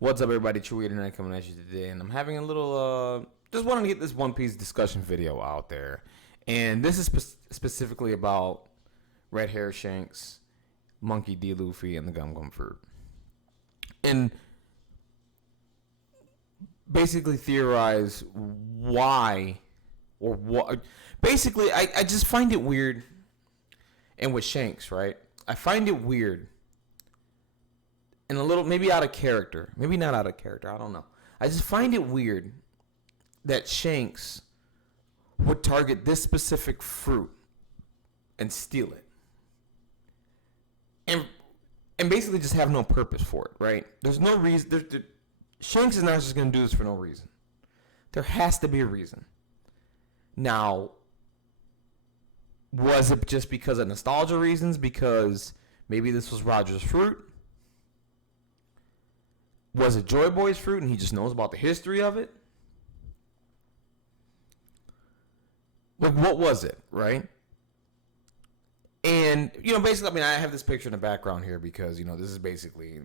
What's up, everybody? Chewy Internet coming at you today, and I'm having a little, just wanting to get this One Piece discussion video out there. And this is specifically about Red Hair Shanks, Monkey D. Luffy, and the Gum Gum Fruit. And basically theorize why, or what. Basically, I just find it weird, and with Shanks, right? I find it weird. And a little, maybe out of character. Maybe not out of character. I don't know. I just find it weird that Shanks would target this specific fruit and steal it. And basically just have no purpose for it, right? There's no reason. Shanks is not just going to do this for no reason. There has to be a reason. Now, was it just because of nostalgia reasons? Because maybe this was Roger's fruit? Was it Joy Boy's fruit and he just knows about the history of it? Like, what was it, right? And, basically, I have this picture in the background here because, this is basically,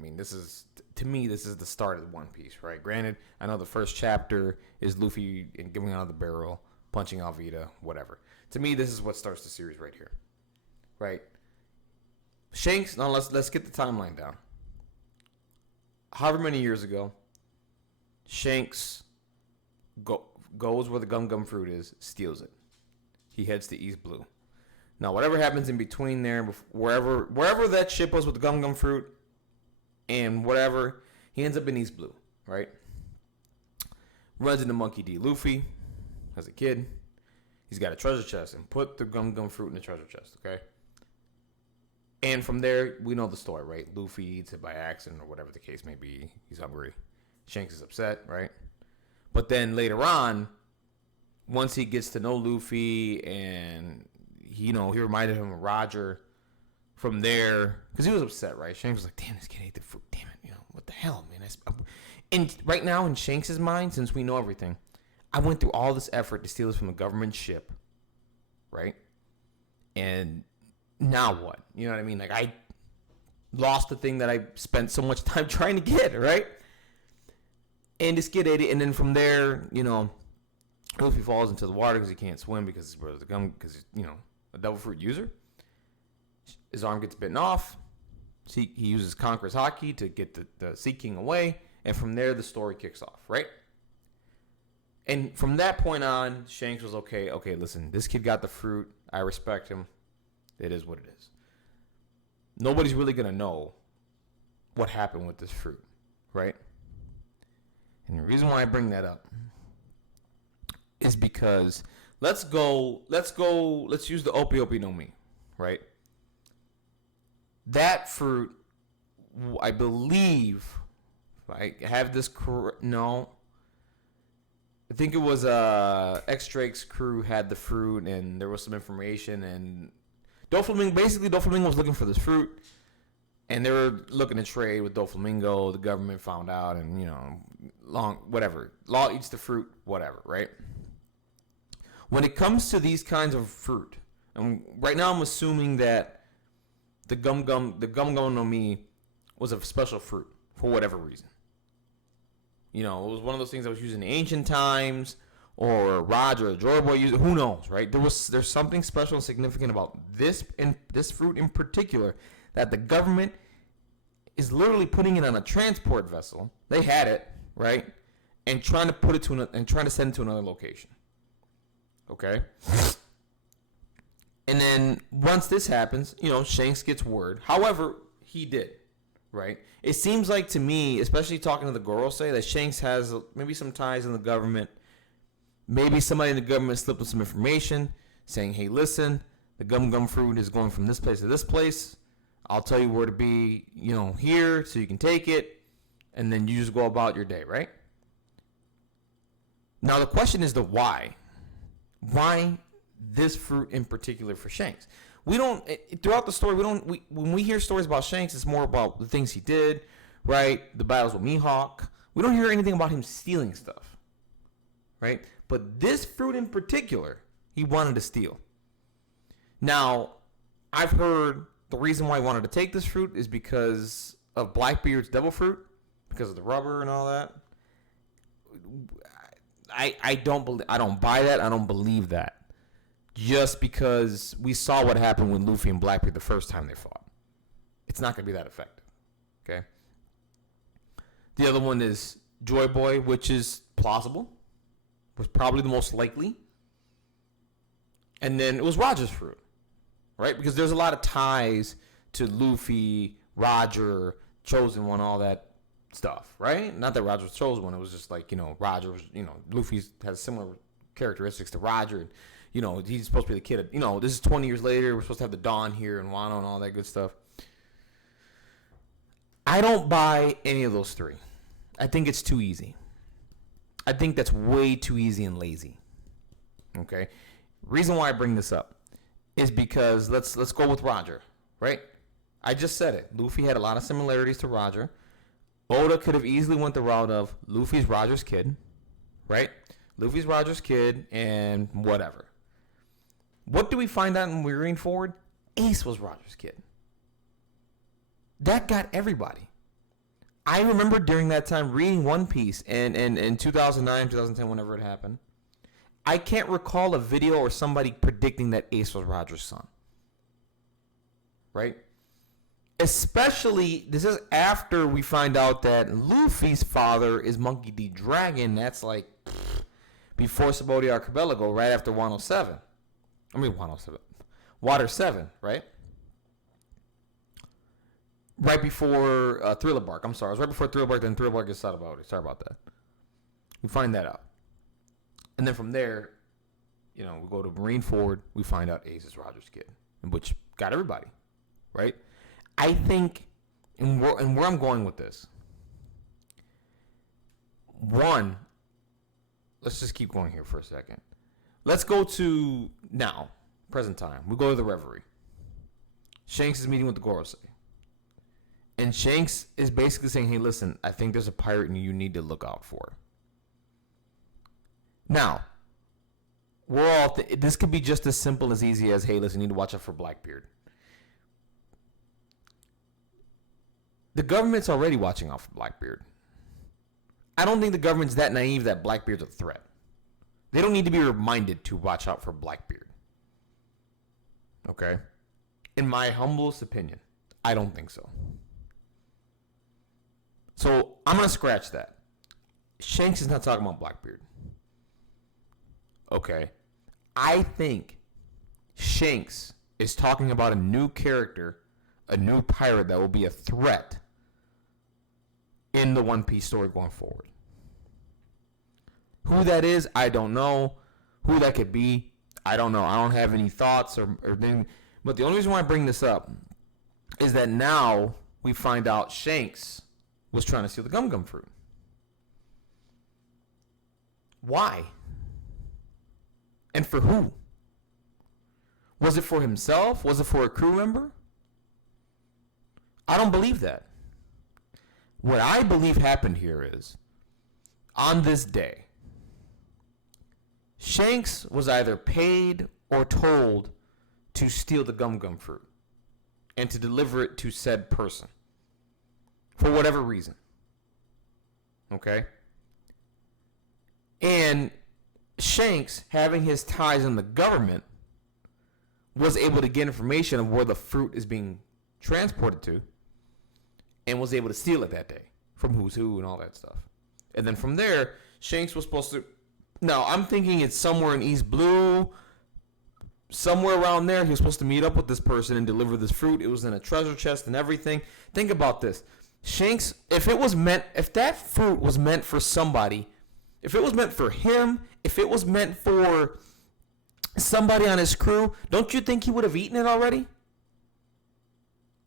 to me, this is the start of One Piece, right? Granted, I know the first chapter is Luffy getting out of the barrel, punching Alvida, whatever. To me, this is what starts the series right here, right? Shanks, now let's get the timeline down. However many years ago, Shanks goes where the Gum Gum Fruit is, steals it. He heads to East Blue. Now, whatever happens in between there, wherever that ship was with the Gum Gum Fruit and whatever, he ends up in East Blue, right? Runs into Monkey D. Luffy as a kid. He's got a treasure chest and put the Gum Gum Fruit in the treasure chest, okay? And from there, we know the story, right? Luffy eats it by accident or whatever the case may be. He's hungry. Shanks is upset, right? But then later on, once he gets to know Luffy and, he reminded him of Roger from there, because he was upset, right? Shanks was like, damn, this kid ate the fruit. Damn it, what the hell, man? And right now, in Shanks' mind, since we know everything, I went through all this effort to steal this from a government ship, right? And now what? You know what I mean? Like, I lost the thing that I spent so much time trying to get, right? And this kid ate it, and then from there, Luffy falls into the water because he can't swim because his brother's a gum, because he's, a devil fruit user. His arm gets bitten off. He uses Conqueror's Haki to get the Sea King away, and from there the story kicks off, right? And from that point on, Shanks was okay, listen, this kid got the fruit. I respect him. It is what it is. Nobody's really going to know what happened with this fruit, right? And the reason why I bring that up is because let's use the Opi Opi no Mi, right? That fruit, I believe, if I have this correct, no, I think it was X-Drake's crew had the fruit, and there was some information, and Doflamingo was looking for this fruit, and they were looking to trade with Doflamingo. The government found out, and Law eats the fruit, whatever, right? When it comes to these kinds of fruit, and right now I'm assuming that the Gum Gum no Mi was a special fruit for whatever reason. It was one of those things that was used in the ancient times, or Roger or Joy Boy used it. Who knows, right? There's something special and significant about this fruit in particular that the government is literally putting it on a transport vessel. They had it, right, and trying to put it trying to send it to another location. Okay. And then once this happens, Shanks gets word. However, he did, right? It seems like to me, especially talking to the gorosei, that Shanks has maybe some ties in the government. Maybe somebody in the government slipped with some information saying, hey, listen, the Gum Gum Fruit is going from this place to this place. I'll tell you where to be, here, so you can take it, and then you just go about your day, right? Now, the question is the why. Why this fruit in particular for Shanks? Throughout the story, when we hear stories about Shanks, it's more about the things he did, right? The battles with Mihawk. We don't hear anything about him stealing stuff, right? But this fruit in particular, he wanted to steal. Now, I've heard the reason why he wanted to take this fruit is because of Blackbeard's devil fruit, because of the rubber and all that. I don't buy that. I don't believe that. Just because we saw what happened with Luffy and Blackbeard the first time they fought. It's not going to be that effective. Okay? The other one is Joy Boy, which is plausible. Was probably the most likely. And then it was Roger's fruit. Right? Because there's a lot of ties to Luffy, Roger, Chosen One, all that stuff. Right? Not that Roger was Chosen One. It was just like, Roger was, Luffy has similar characteristics to Roger. And, he's supposed to be the kid. This is 20 years later. We're supposed to have the Dawn here and Wano and all that good stuff. I don't buy any of those three. I think it's too easy. I think that's way too easy and lazy. Okay? Reason why I bring this up is because let's go with Roger, right? I just said it. Luffy had a lot of similarities to Roger. Oda could have easily went the route of Luffy's Roger's kid, right? Luffy's Roger's kid and whatever. What do we find out when we read forward? Ace was Roger's kid. That got everybody. I remember during that time reading One Piece and in 2009, 2010, whenever it happened. I can't recall a video or somebody predicting that Ace was Roger's son. Right? Especially, this is after we find out that Luffy's father is Monkey D. Dragon. That's like before Sabaody Archipelago, right after 107. I mean 107. Water 7, right? Right before Thriller Bark. I'm sorry. It was right before Thriller Bark, then Thriller Bark gets out about it. Sorry about that. We find that out. And then from there, we go to Marineford. We find out Ace is Roger's kid, which got everybody, right? I think, and where I'm going with this, one, let's just keep going here for a second. Let's go to now, present time. We go to the Reverie. Shanks is meeting with the Gorosei. And Shanks is basically saying, hey, listen, I think there's a pirate and you need to look out for. Now, this could be just as simple as easy as, hey, listen, you need to watch out for Blackbeard. The government's already watching out for Blackbeard. I don't think the government's that naive that Blackbeard's a threat. They don't need to be reminded to watch out for Blackbeard. Okay? In my humblest opinion, I don't think so. So, I'm going to scratch that. Shanks is not talking about Blackbeard. Okay? I think Shanks is talking about a new character, a new pirate that will be a threat in the One Piece story going forward. Who that is, I don't know. Who that could be, I don't know. I don't have any thoughts or anything. But the only reason why I bring this up is that now we find out Shanks was trying to steal the Gum Gum fruit. Why? And for who? Was it for himself? Was it for a crew member? I don't believe that. What I believe happened here is, on this day, Shanks was either paid or told to steal the Gum Gum fruit and to deliver it to said person for whatever reason. Okay? And Shanks, having his ties in the government, was able to get information of where the fruit is being transported to and was able to steal it that day from who's who and all that stuff. And then from there, Shanks was supposed to... Now, I'm thinking it's somewhere in East Blue, somewhere around there. He was supposed to meet up with this person and deliver this fruit. It was in a treasure chest and everything. Think about this. Shanks, if that fruit was meant for somebody, if it was meant for him, if it was meant for somebody on his crew, don't you think he would have eaten it already?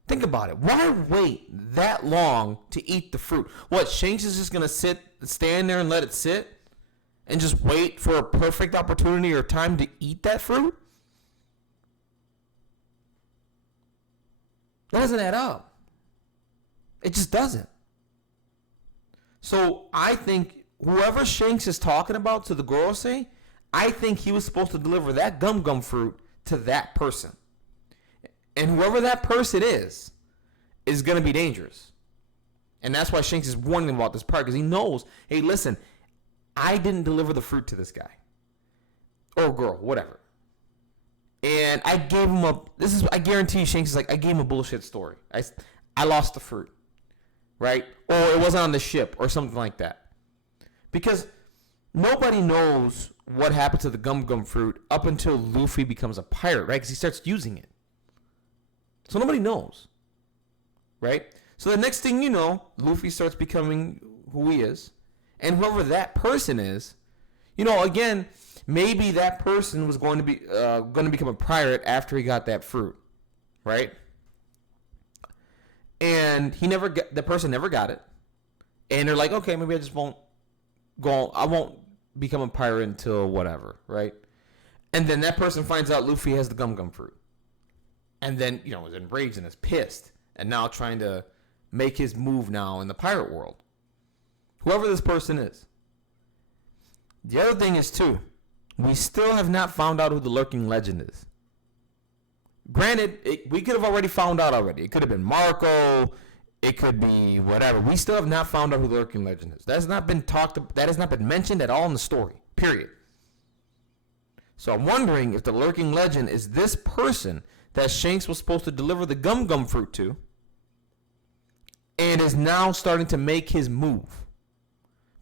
Think about it. Why wait that long to eat the fruit? What, Shanks is just going to stand there and let it sit? And just wait for a perfect opportunity or time to eat that fruit? That doesn't add up. It just doesn't. So I think whoever Shanks is talking about to the gorosei, I think he was supposed to deliver that Gum Gum fruit to that person. And whoever that person is going to be dangerous. And that's why Shanks is warning him about this part, because he knows, hey, listen, I didn't deliver the fruit to this guy. Or girl, whatever. And I gave him I guarantee Shanks is like, I gave him a bullshit story. I lost the fruit. Right? Or it wasn't on the ship or something like that. Because nobody knows what happened to the gum fruit up until Luffy becomes a pirate, right? Because he starts using it. So nobody knows. Right? So the next thing you know, Luffy starts becoming who he is. And whoever that person is, again, maybe that person was going to become a pirate after he got that fruit. Right? And the person never got it. And they're like, okay, maybe I just won't become a pirate until whatever, right? And then that person finds out Luffy has the gum fruit. And then, is enraged and is pissed. And now trying to make his move now in the pirate world. Whoever this person is. The other thing is, too, we still have not found out who the lurking legend is. Granted, we could have already found out already. It could have been Marco. It could be whatever. We still have not found out who the lurking legend is. That has not been mentioned at all in the story. Period. So I'm wondering if the lurking legend is this person that Shanks was supposed to deliver the gum fruit to, and is now starting to make his move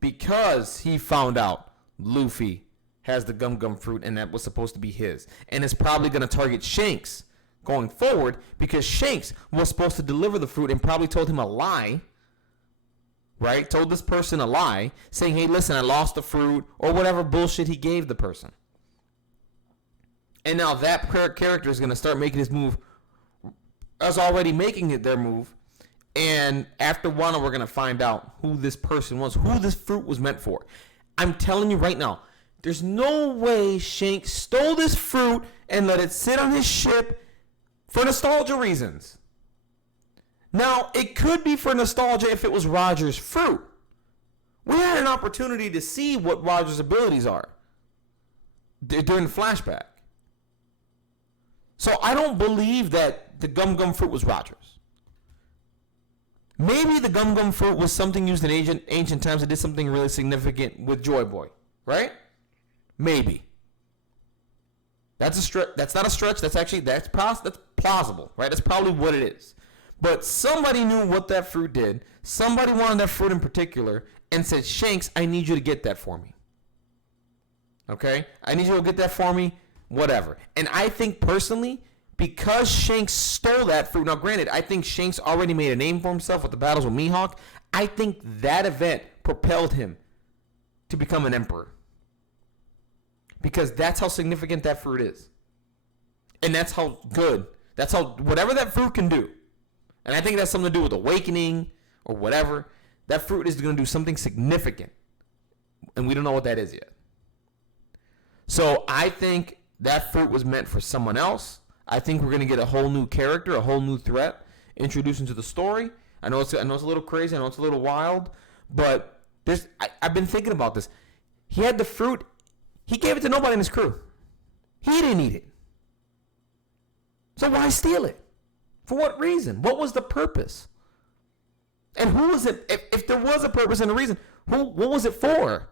because he found out Luffy has the gum fruit and that was supposed to be his, and is probably going to target Shanks going forward because Shanks was supposed to deliver the fruit and probably told him a lie, right? Told this person a lie, saying, hey, listen, I lost the fruit, or whatever bullshit he gave the person. And now that character is going to start making his move, as already making it their move, and after Wano, we're going to find out who this person was, who this fruit was meant for. I'm telling you right now, there's no way Shanks stole this fruit and let it sit on his ship for nostalgia reasons. Now, it could be for nostalgia if it was Roger's fruit. We had an opportunity to see what Roger's abilities are during the flashback. So I don't believe that the gum fruit was Roger's. Maybe the gum fruit was something used in ancient times that did something really significant with Joy Boy, right? Maybe. That's a stretch. That's not a stretch. That's plausible, right? That's probably what it is. But somebody knew what that fruit did. Somebody wanted that fruit in particular and said, Shanks, I need you to get that for me. Okay? I need you to get that for me, whatever. And I think personally, because Shanks stole that fruit, now granted, I think Shanks already made a name for himself with the battles with Mihawk. I think that event propelled him to become an emperor. Because that's how significant that fruit is. And that's how good. That's how, whatever that fruit can do. And I think that's something to do with awakening or whatever. That fruit is going to do something significant. And we don't know what that is yet. So I think that fruit was meant for someone else. I think we're going to get a whole new character, a whole new threat introduced into the story. I know it's a little crazy. I know it's a little wild. But I've been thinking about this. He had the fruit. He gave it to nobody in his crew. He didn't eat it. So why steal it? For what reason? What was the purpose? And who was it? If there was a purpose and a reason, what was it for?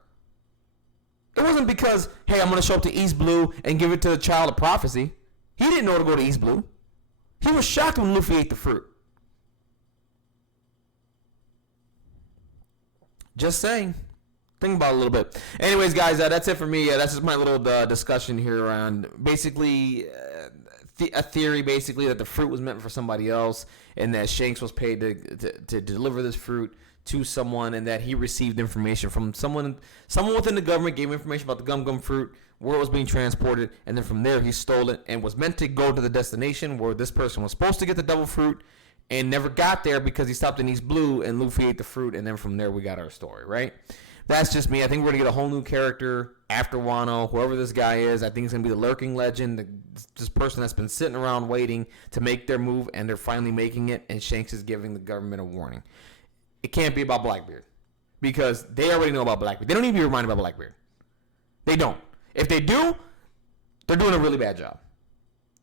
It wasn't because, hey, I'm going to show up to East Blue and give it to the Child of Prophecy. He didn't know to go to East Blue. He was shocked when Luffy ate the fruit. Just saying. Think about it a little bit. Anyways, guys, that's it for me. That's just my little discussion here around basically a theory, basically, that the fruit was meant for somebody else and that Shanks was paid to deliver this fruit to someone and that he received information from someone within the government, gave information about the gum fruit, where it was being transported, and then from there he stole it and was meant to go to the destination where this person was supposed to get the devil fruit and never got there because he stopped in East Blue and Luffy ate the fruit, and then from there we got our story, right? That's just me. I think we're going to get a whole new character after Wano. Whoever this guy is, I think it's going to be the lurking legend, this person that's been sitting around waiting to make their move, and they're finally making it, and Shanks is giving the government a warning. It can't be about Blackbeard because they already know about Blackbeard. They don't need to be reminded about Blackbeard. They don't. If they do, they're doing a really bad job.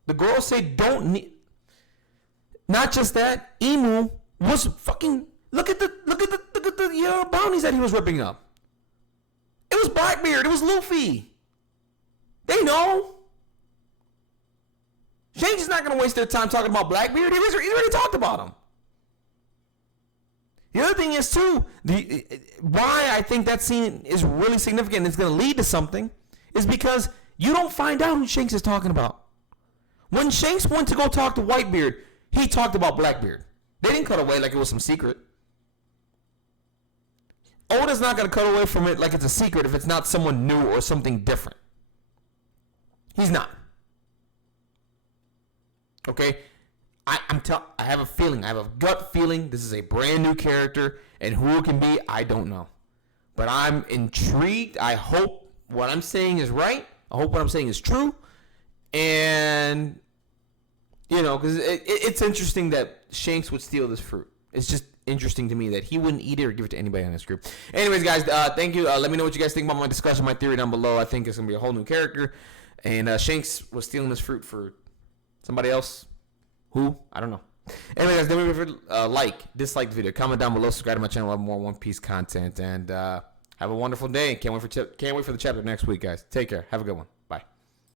The gorosei don't need... Not just that, Emu was fucking Look at the bounties that he was ripping up. It was Blackbeard. It was Luffy. They know. Shanks is not going to waste their time talking about Blackbeard. He already talked about him. The other thing is, too, why I think that scene is really significant and it's going to lead to something is because you don't find out who Shanks is talking about. When Shanks went to go talk to Whitebeard, he talked about Blackbeard. They didn't cut away like it was some secret. Oda's not going to cut away from it like it's a secret if it's not someone new or something different. He's not. Okay? I have a feeling. I have a gut feeling this is a brand new character, and who it can be, I don't know. But I'm intrigued. I hope what I'm saying is right. I hope what I'm saying is true. And, you know, because it's interesting that Shanks would steal this fruit. It's just interesting to me that he wouldn't eat it or give it to anybody in this group. Anyways, guys, thank you. Let me know what you guys think about my discussion, my theory down below. I think it's going to be a whole new character. And Shanks was stealing this fruit for somebody else. Who? I don't know. Anyway, guys, don't forget to dislike the video, comment down below, subscribe to my channel. I have more One Piece content, and have a wonderful day. Can't wait for the chapter next week, guys. Take care. Have a good one.